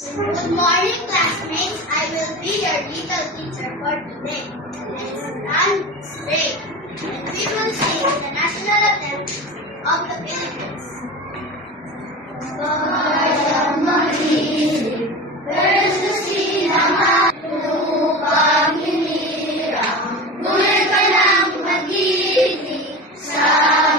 Good morning, classmates. I will be your little teacher for today. Let's stand straight, and we will sing the national anthem of the Philippines. Bayang mag-ibig, versus sinama, upang hinirang, ngunit ka lang mag-ibig, sa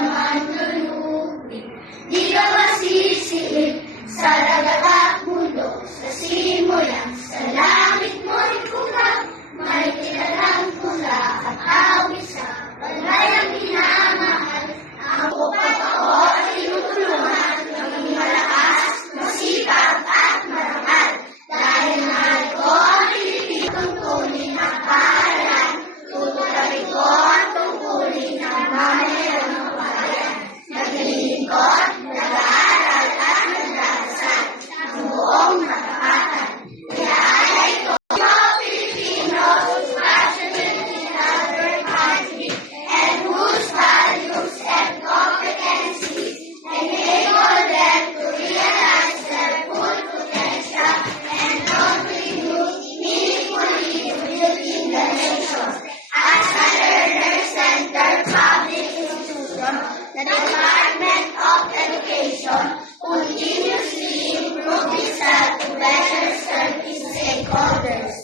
manlulupig. Di ka masisiip, sa dagat at mundo, sa simula, sa langit mo'y kumag, may kilalang pula at awit sa panlayang minamahal. Ako ay tinutulungan ng malakas, masipag at marangal. Dahil mahal ko ang Pilipinong tunay na paaralan, tutulungan ko ang tungkulin ng mamayan ng bayan. Naglilingkod, nag-aaral at nagdarasal ng buong matapatan. Iaalay ko mga Pilipinos whose passionate in other country and whose values and competencies enable them to realize their full potential and contribute meaningfully to building the nation. As a learner-centered public institution, the Department of Education continuously improves itself to better serve its stakeholders.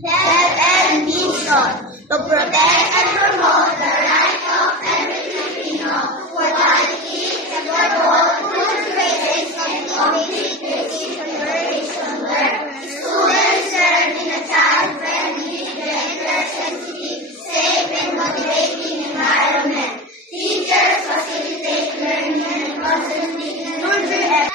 Their end mission: to protect and promote the right of every Filipino for quality, equitable, cultivated, and complete education where students learn in a child-friendly, gender-sensitive, safe, and motivating environment. Teachers facilitate learning and constantly nurture every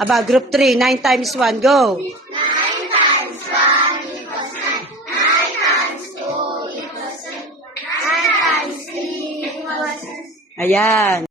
Aba, group 3, 9 times 1, go! 9 times 1 equals 9. 9 times 2 equals 3. 9 times 3 equals 6. Ayan.